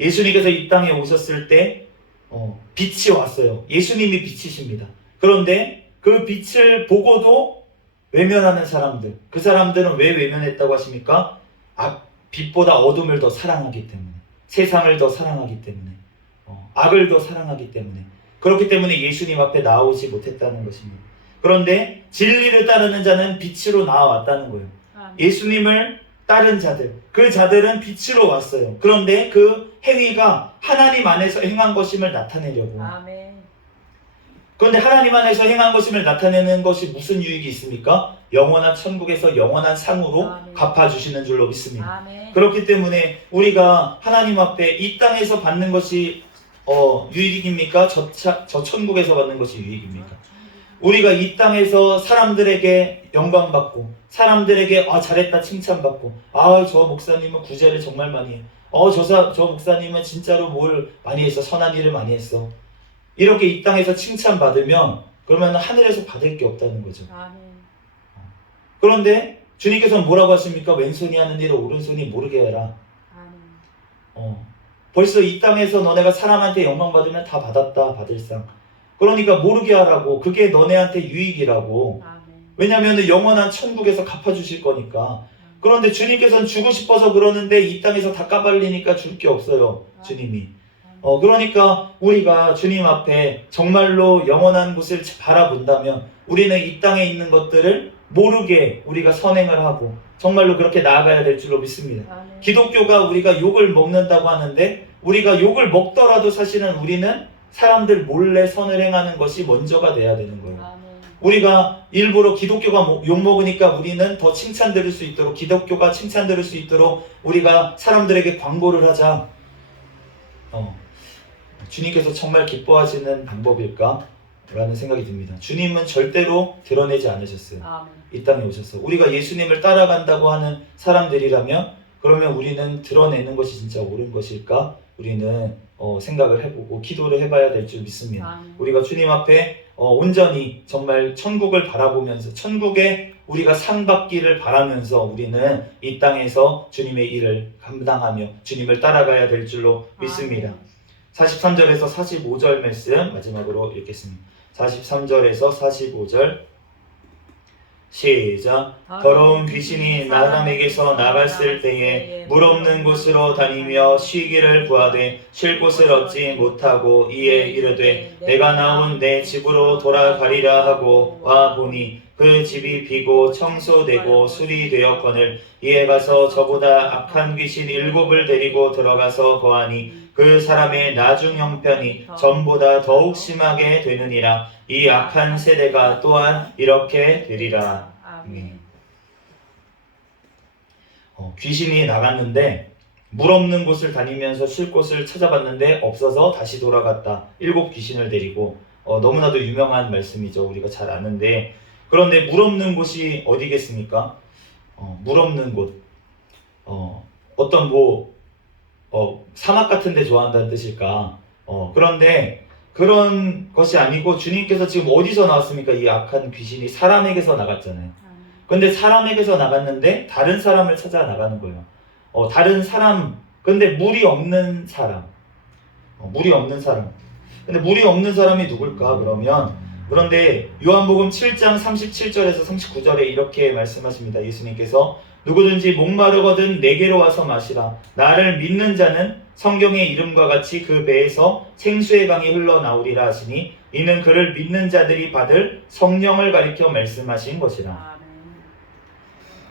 예수님께서 이 땅에 오셨을 때 빛이 왔어요. 예수님이 빛이십니다. 그런데 그 빛을 보고도 외면하는 사람들, 그 사람들은 왜 외면했다고 하십니까? 빛보다 어둠을 더 사랑하기 때문에, 세상을 더 사랑하기 때문에, 악을 더 사랑하기 때문에, 그렇기 때문에 예수님 앞에 나오지 못했다는 것입니다. 그런데 진리를 따르는 자는 빛으로 나와왔다는 거예요. 아멘. 예수님을 다른 자들, 그 자들은 빛으로 왔어요. 그런데 그 행위가 하나님 안에서 행한 것임을 나타내려고. 아멘. 그런데 하나님 안에서 행한 것임을 나타내는 것이 무슨 유익이 있습니까? 영원한 천국에서 영원한 상으로 아멘. 갚아주시는 줄로 믿습니다. 아멘. 그렇기 때문에 우리가 하나님 앞에 이 땅에서 받는 것이 유익입니까? 저 천국에서 받는 것이 유익입니까? 우리가 이 땅에서 사람들에게 영광받고 사람들에게 잘했다 칭찬받고 저 목사님은 구제를 정말 많이 해. 저 목사님은 진짜로 뭘 많이 했어. 선한 일을 많이 했어. 이렇게 이 땅에서 칭찬받으면 그러면 하늘에서 받을 게 없다는 거죠. 아멘. 그런데 주님께서는 뭐라고 하십니까? 왼손이 하는 일을 오른손이 모르게 해라. 아멘. 벌써 이 땅에서 너네가 사람한테 영광 받으면 다 받았다. 받을 상. 그러니까 모르게 하라고. 그게 너네한테 유익이라고. 아멘. 왜냐하면 영원한 천국에서 갚아주실 거니까. 그런데 주님께서는 주고 싶어서 그러는데 이 땅에서 다 까발리니까 줄 게 없어요. 주님이. 그러니까 우리가 주님 앞에 정말로 영원한 곳을 바라본다면 우리는 이 땅에 있는 것들을 모르게 우리가 선행을 하고 정말로 그렇게 나아가야 될 줄로 믿습니다. 아멘. 기독교가 우리가 욕을 먹는다고 하는데 우리가 욕을 먹더라도 사실은 우리는 사람들 몰래 선을 행하는 것이 먼저가 돼야 되는 거예요. 아멘. 우리가 일부러 기독교가 욕먹으니까 우리는 더 칭찬 들을 수 있도록 기독교가 칭찬 들을 수 있도록 우리가 사람들에게 광고를 하자. 주님께서 정말 기뻐하시는 방법일까? 라는 생각이 듭니다. 주님은 절대로 드러내지 않으셨어요. 아멘. 이 땅에 오셔서 우리가 예수님을 따라간다고 하는 사람들이라면 그러면 우리는 드러내는 것이 진짜 옳은 것일까? 우리는 생각을 해보고 기도를 해봐야 될 줄 믿습니다. 아멘. 우리가 주님 앞에 온전히 정말 천국을 바라보면서 천국에 우리가 상 받기를 바라면서 우리는 이 땅에서 주님의 일을 감당하며 주님을 따라가야 될 줄로 믿습니다. 아멘. 43절에서 45절 말씀 마지막으로 읽겠습니다. 43절에서 45절 시작. 더러운 귀신이 사람에게서 나갔을 때에 물 없는 곳으로 다니며 쉬기를 구하되 쉴 곳을 얻지 못하고 이에 이르되 내가 나온 내 집으로 돌아가리라 하고 와 보니 그 집이 비고 청소되고 수리되었거늘 이에 가서 저보다 악한 귀신 7을 데리고 들어가서 거하니 그 사람의 나중 형편이 전보다 더욱 심하게 되느니라. 이 악한 세대가 또한 이렇게 되리라. 아멘. 귀신이 나갔는데 물 없는 곳을 다니면서 쉴 곳을 찾아봤는데 없어서 다시 돌아갔다. 7 귀신을 데리고 너무나도 유명한 말씀이죠. 우리가 잘 아는데 그런데 물 없는 곳이 어디겠습니까? 물 없는 곳 어떤 사막 같은 데 좋아한다는 뜻일까? 그런데 그런 것이 아니고 주님께서 지금 어디서 나왔습니까? 이 악한 귀신이 사람에게서 나갔잖아요. 근데 사람에게서 나갔는데 다른 사람을 찾아 나가는 거예요. 다른 사람, 근데 물이 없는 사람. 물이 없는 사람. 근데 물이 없는 사람이 누굴까? 그런데 요한복음 7장 37절에서 39절에 이렇게 말씀하십니다. 예수님께서 누구든지 목마르거든 내게로 와서 마시라. 나를 믿는 자는 성경의 이름과 같이 그 배에서 생수의 강이 흘러나오리라 하시니 이는 그를 믿는 자들이 받을 성령을 가리켜 말씀하신 것이라.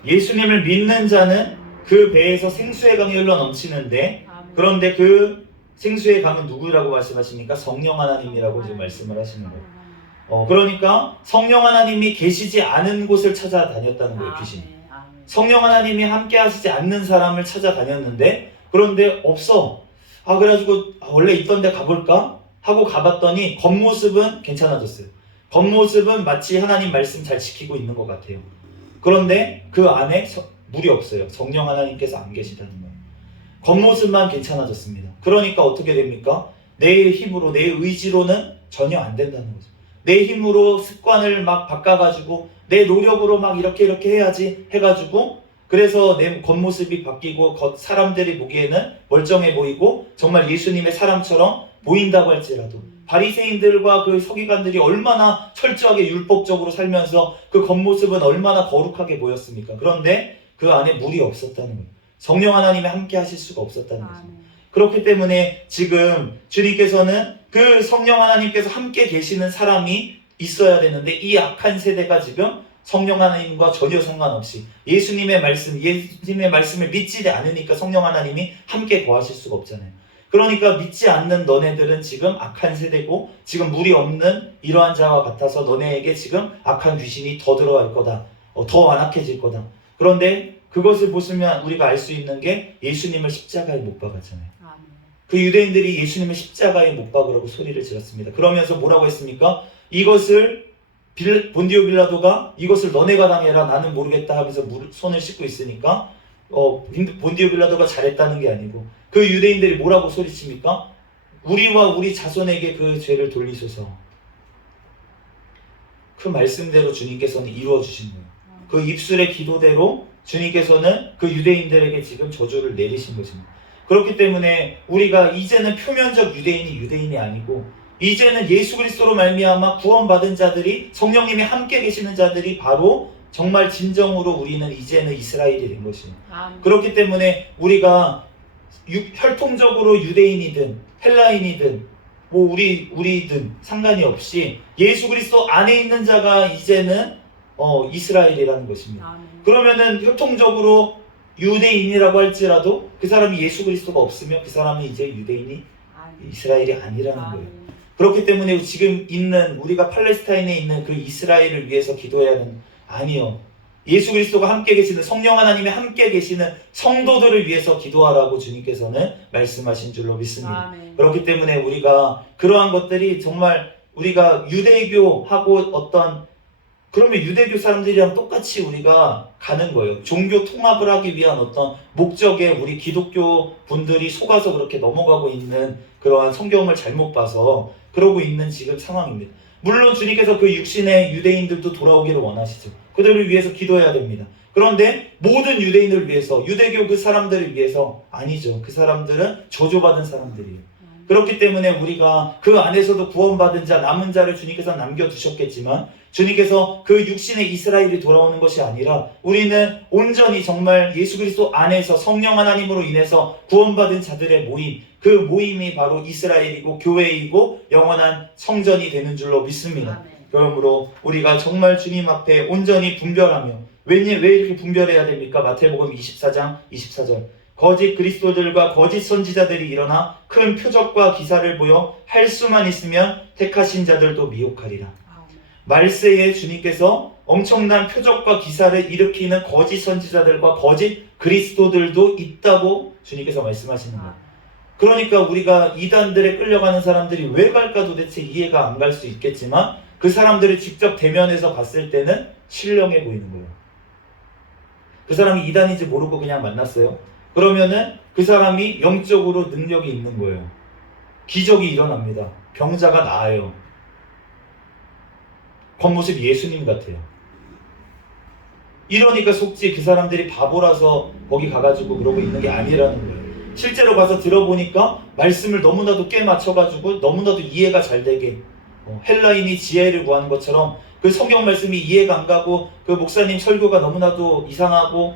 예수님을 믿는 자는 그 배에서 생수의 강이 흘러 넘치는데 그런데 그 생수의 강은 누구라고 말씀하십니까? 성령 하나님이라고 지금 말씀을 하시는 거예요. 그러니까 성령 하나님이 계시지 않은 곳을 찾아다녔다는 거예요. 귀신이. 성령 하나님이 함께 하시지 않는 사람을 찾아다녔는데 그런데 없어. 그래가지고 원래 있던 데 가볼까? 하고 가봤더니 겉모습은 괜찮아졌어요. 겉모습은 마치 하나님 말씀 잘 지키고 있는 것 같아요. 그런데 그 안에 물이 없어요. 성령 하나님께서 안 계시다는 거예요. 겉모습만 괜찮아졌습니다. 그러니까 어떻게 됩니까? 내 힘으로, 내 의지로는 전혀 안 된다는 거죠. 내 힘으로 습관을 막 바꿔가지고 내 노력으로 막 이렇게 해야지 해가지고 그래서 내 겉모습이 바뀌고 사람들이 보기에는 멀쩡해 보이고 정말 예수님의 사람처럼 보인다고 할지라도 바리새인들과 그 서기관들이 얼마나 철저하게 율법적으로 살면서 그 겉모습은 얼마나 거룩하게 보였습니까? 그런데 그 안에 물이 없었다는 거예요. 성령 하나님이 함께 하실 수가 없었다는 거죠. 그렇기 때문에 지금 주님께서는 그 성령 하나님께서 함께 계시는 사람이 있어야 되는데 이 악한 세대가 지금 성령 하나님과 전혀 상관없이 예수님의 말씀을 믿지 않으니까 성령 하나님이 함께 거하실 수가 없잖아요. 그러니까 믿지 않는 너네들은 지금 악한 세대고 지금 물이 없는 이러한 자와 같아서 너네에게 지금 악한 귀신이 더 들어갈 거다. 더 완악해질 거다. 그런데 그것을 보시면 우리가 알 수 있는 게 예수님을 십자가에 못 박았잖아요. 아멘. 그 유대인들이 예수님을 십자가에 못 박으라고 소리를 질렀습니다. 그러면서 뭐라고 했습니까? 이것을 본디오 빌라도가 이것을 너네가 당해라 나는 모르겠다 하면서 손을 씻고 있으니까 본디오 빌라도가 잘했다는 게 아니고 그 유대인들이 뭐라고 소리칩니까? 우리와 우리 자손에게 그 죄를 돌리소서. 그 말씀대로 주님께서는 이루어 주신 거예요. 그 입술의 기도대로 주님께서는 그 유대인들에게 지금 저주를 내리신 것입니다. 그렇기 때문에 우리가 이제는 표면적 유대인이 아니고 이제는 예수 그리스도로 말미암아 구원받은 자들이 성령님이 함께 계시는 자들이 바로 정말 진정으로 우리는 이제는 이스라엘이 된 것이에요. 그렇기 때문에 우리가 혈통적으로 유대인이든 헬라인이든 우리든 상관이 없이 예수 그리스도 안에 있는 자가 이제는 이스라엘이라는 것입니다. 그러면은 혈통적으로 유대인이라고 할지라도 그 사람이 예수 그리스도가 없으면 그 사람은 이제 유대인이 이스라엘이 아니라는 거예요. 그렇기 때문에 지금 있는 우리가 팔레스타인에 있는 그 이스라엘을 위해서 기도해야 하는 아니요. 예수 그리스도가 함께 계시는 성령 하나님이 함께 계시는 성도들을 위해서 기도하라고 주님께서는 말씀하신 줄로 믿습니다. 아멘. 그렇기 때문에 우리가 그러한 것들이 정말 우리가 유대교하고 그러면 유대교 사람들이랑 똑같이 우리가 가는 거예요. 종교 통합을 하기 위한 어떤 목적에 우리 기독교 분들이 속아서 그렇게 넘어가고 있는 그러한 성경을 잘못 봐서 그러고 있는 지금 상황입니다. 물론 주님께서 그 육신의 유대인들도 돌아오기를 원하시죠. 그들을 위해서 기도해야 됩니다. 그런데 모든 유대인을 위해서 유대교 그 사람들을 위해서 아니죠. 그 사람들은 저주받은 사람들이에요. 그렇기 때문에 우리가 그 안에서도 구원받은 자 남은 자를 주님께서 남겨두셨겠지만 주님께서 그 육신의 이스라엘이 돌아오는 것이 아니라 우리는 온전히 정말 예수 그리스도 안에서 성령 하나님으로 인해서 구원받은 자들의 모임, 그 모임이 바로 이스라엘이고 교회이고 영원한 성전이 되는 줄로 믿습니다. 아멘. 그러므로 우리가 정말 주님 앞에 온전히 분별하며 왜 이렇게 분별해야 됩니까? 마태복음 24장 24절 거짓 그리스도들과 거짓 선지자들이 일어나 큰 표적과 기사를 보여 할 수만 있으면 택하신 자들도 미혹하리라. 말세에 주님께서 엄청난 표적과 기사를 일으키는 거짓 선지자들과 거짓 그리스도들도 있다고 주님께서 말씀하시는 거예요. 그러니까 우리가 이단들에 끌려가는 사람들이 왜 갈까 도대체 이해가 안 갈 수 있겠지만 그 사람들을 직접 대면해서 봤을 때는 신령해 보이는 거예요. 그 사람이 이단인지 모르고 그냥 만났어요. 그러면은 그 사람이 영적으로 능력이 있는 거예요. 기적이 일어납니다. 병자가 나아요. 겉모습이 예수님 같아요. 이러니까 속지 그 사람들이 바보라서 거기 가가지고 그러고 있는 게 아니라는 거예요. 실제로 가서 들어보니까 말씀을 너무나도 꽤 맞춰가지고 너무나도 이해가 잘 되게 헬라인이 지혜를 구하는 것처럼 그 성경 말씀이 이해가 안 가고 그 목사님 설교가 너무나도 이상하고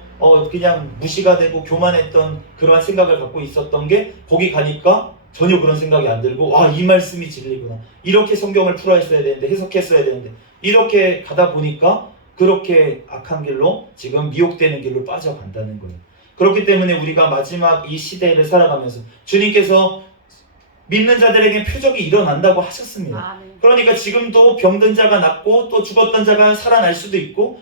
그냥 무시가 되고 교만했던 그러한 생각을 갖고 있었던 게 거기 가니까 전혀 그런 생각이 안 들고 이 말씀이 진리구나. 이렇게 성경을 풀어 했어야 되는데 해석했어야 되는데 이렇게 가다 보니까 그렇게 악한 길로 지금 미혹되는 길로 빠져간다는 거예요. 그렇기 때문에 우리가 마지막 이 시대를 살아가면서 주님께서 믿는 자들에게 표적이 일어난다고 하셨습니다. 그러니까 지금도 병든 자가 낫고 또 죽었던 자가 살아날 수도 있고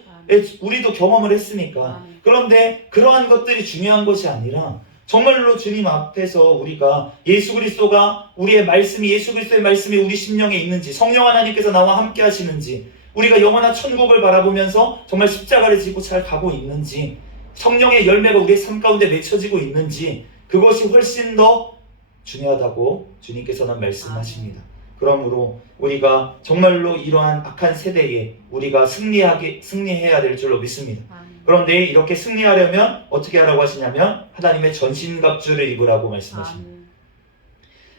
우리도 경험을 했으니까. 그런데 그러한 것들이 중요한 것이 아니라 정말로 주님 앞에서 우리가 예수 그리스도가 우리의 말씀이 예수 그리스도의 말씀이 우리 심령에 있는지 성령 하나님께서 나와 함께 하시는지 우리가 영원한 천국을 바라보면서 정말 십자가를 지고 잘 가고 있는지 성령의 열매가 우리의 삶 가운데 맺혀지고 있는지 그것이 훨씬 더 중요하다고 주님께서는 말씀하십니다. 그러므로 우리가 정말로 이러한 악한 세대에 우리가 승리해야 될 줄로 믿습니다. 그런데 이렇게 승리하려면 어떻게 하라고 하시냐면 하나님의 전신갑주를 입으라고 말씀하십니다.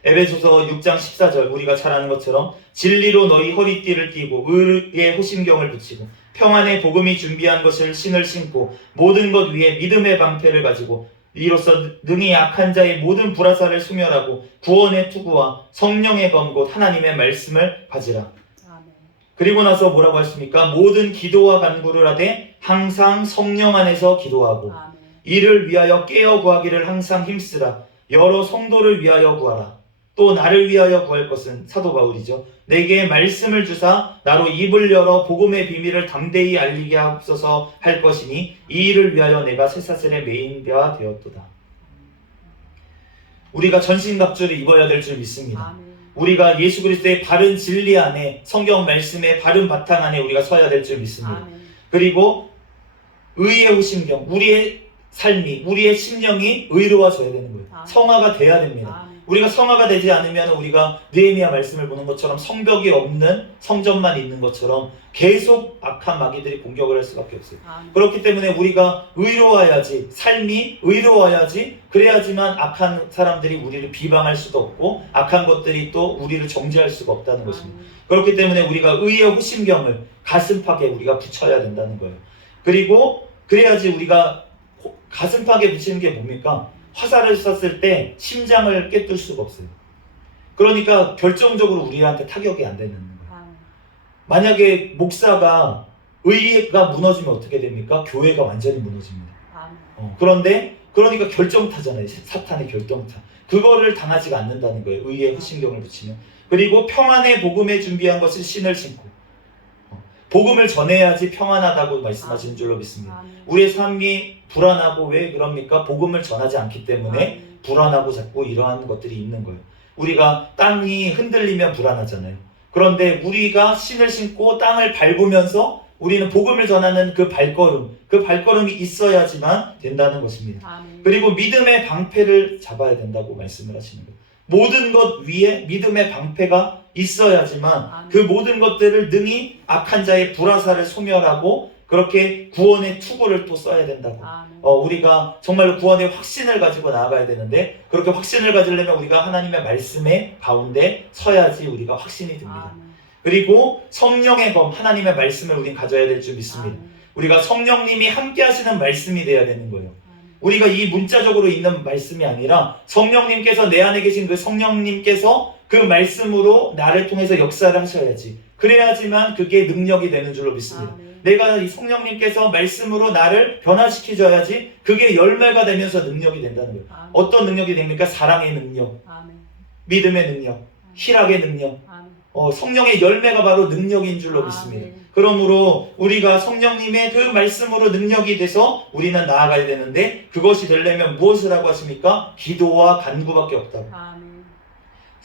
에베소서 6장 14절 우리가 잘 아는 것처럼 진리로 너희 허리띠를 띠고 의의 호심경을 붙이고 평안의 복음이 준비한 것을 신을 신고 모든 것 위에 믿음의 방패를 가지고 이로써 능히 약한 자의 모든 불화살을 소멸하고 구원의 투구와 성령의 검 곧 하나님의 말씀을 가지라. 그리고 나서 뭐라고 했습니까? 모든 기도와 간구를 하되 항상 성령 안에서 기도하고 아멘. 이를 위하여 깨어 구하기를 항상 힘쓰라. 여러 성도를 위하여 구하라. 또 나를 위하여 구할 것은 사도 바울이죠. 내게 말씀을 주사 나로 입을 열어 복음의 비밀을 담대히 알리게 하옵소서 할 것이니 이 일을 위하여 내가 쇠사슬의 메인뼈가 되었도다. 우리가 전신갑주를 입어야 될 줄 믿습니다. 아멘. 우리가 예수 그리스도의 바른 진리 안에, 성경 말씀의 바른 바탕 안에 우리가 서야 될 줄 믿습니다. 아멘. 그리고 의의 후심경, 우리의 삶이, 우리의 심령이 의로워져야 되는 거예요. 아멘. 성화가 돼야 됩니다. 아멘. 우리가 성화가 되지 않으면 우리가 느헤미야 말씀을 보는 것처럼 성벽이 없는 성전만 있는 것처럼 계속 악한 마귀들이 공격을 할 수밖에 없어요. 아멘. 그렇기 때문에 우리가 의로워야지, 삶이 의로워야지, 그래야지만 악한 사람들이 우리를 비방할 수도 없고 악한 것들이 또 우리를 정죄할 수가 없다는 것입니다. 아멘. 그렇기 때문에 우리가 의의 후심경을 가슴팍에 우리가 붙여야 된다는 거예요. 그리고 그래야지 우리가 가슴팍에 붙이는 게 뭡니까? 화살을 쐈을 때 심장을 꿰뚫을 수가 없어요. 그러니까 결정적으로 우리한테 타격이 안 되는 거예요. 아멘. 만약에 목사가 의가 무너지면 어떻게 됩니까? 교회가 완전히 무너집니다. 아멘. 그런데 그러니까 결정타잖아요. 사탄의 결정타. 그거를 당하지가 않는다는 거예요. 의의 후심경을 붙이면. 그리고 평안의 복음에 준비한 것을 신을 신고 복음을 전해야지 평안하다고 말씀하시는 줄로 믿습니다. 아멘. 우리의 삶이 불안하고 왜 그럽니까? 복음을 전하지 않기 때문에 아멘. 불안하고 자꾸 이러한 것들이 있는 거예요. 우리가 땅이 흔들리면 불안하잖아요. 그런데 우리가 신을 신고 땅을 밟으면서 우리는 복음을 전하는 그 발걸음이 있어야지만 된다는 것입니다. 아멘. 그리고 믿음의 방패를 잡아야 된다고 말씀을 하시는 거예요. 모든 것 위에 믿음의 방패가 있어야지만 아멘. 그 모든 것들을 능히 악한 자의 불화살을 소멸하고 그렇게 구원의 투구를 또 써야 된다고. 아멘. 우리가 정말로 구원의 확신을 가지고 나아가야 되는데 그렇게 확신을 가지려면 우리가 하나님의 말씀의 가운데 서야지 우리가 확신이 듭니다. 아멘. 그리고 성령의 검, 하나님의 말씀을 우린 가져야 될 줄 믿습니다. 아멘. 우리가 성령님이 함께 하시는 말씀이 돼야 되는 거예요. 아멘. 우리가 이 문자적으로 있는 말씀이 아니라 성령님께서 내 안에 계신 그 성령님께서 그 말씀으로 나를 통해서 역사를 하셔야지. 그래야지만 그게 능력이 되는 줄로 믿습니다. 아멘. 내가 이 성령님께서 말씀으로 나를 변화시켜줘야지 그게 열매가 되면서 능력이 된다는 거예요. 아멘. 어떤 능력이 됩니까? 사랑의 능력, 아멘. 믿음의 능력, 희락의 능력, 아멘. 성령의 열매가 바로 능력인 줄로 믿습니다. 아멘. 그러므로 우리가 성령님의 그 말씀으로 능력이 돼서 우리는 나아가야 되는데 그것이 되려면 무엇을 하고 하십니까? 기도와 간구밖에 없다고. 아멘.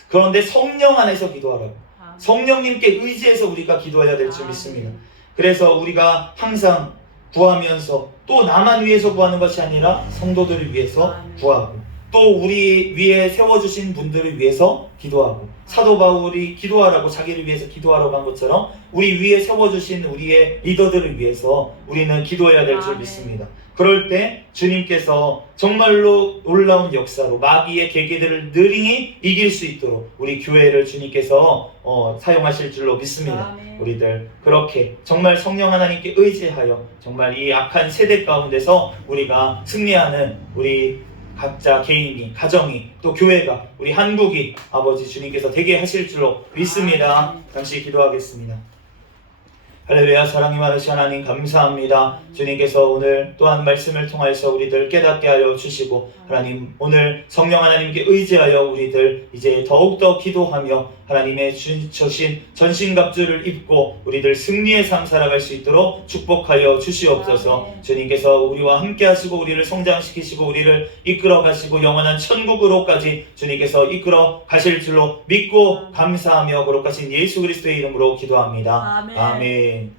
그런데 성령 안에서 기도하라고. 아멘. 성령님께 의지해서 우리가 기도해야 될 줄 아멘. 믿습니다. 그래서 우리가 항상 구하면서 또 나만 위해서 구하는 것이 아니라 성도들을 위해서 아멘. 구하고 또 우리 위에 세워주신 분들을 위해서 기도하고 사도 바울이 기도하라고 자기를 위해서 기도하라고 한 것처럼 우리 위에 세워주신 우리의 리더들을 위해서 우리는 기도해야 될 줄 아멘. 믿습니다. 그럴 때 주님께서 정말로 놀라운 역사로 마귀의 계계들을 능히 이길 수 있도록 우리 교회를 주님께서 사용하실 줄로 믿습니다. 아멘. 우리들 그렇게 정말 성령 하나님께 의지하여 정말 이 악한 세대 가운데서 우리가 승리하는 우리 각자 개인이, 가정이, 또 교회가, 우리 한국이 아버지 주님께서 되게 하실 줄로 믿습니다. 잠시 기도하겠습니다. 할렐루야. 사랑이 많으신 하나님 감사합니다. 주님께서 오늘 또한 말씀을 통하여서 우리들 깨닫게 하여 주시고 하나님 오늘 성령 하나님께 의지하여 우리들 이제 더욱더 기도하며 하나님의 주신 전신갑주를 입고 우리들 승리의 삶 살아갈 수 있도록 축복하여 주시옵소서. 주님께서 우리와 함께 하시고 우리를 성장시키시고 우리를 이끌어 가시고 영원한 천국으로까지 주님께서 이끌어 가실 줄로 믿고 감사하며 거룩하신 예수 그리스도의 이름으로 기도합니다. 아멘. 아멘.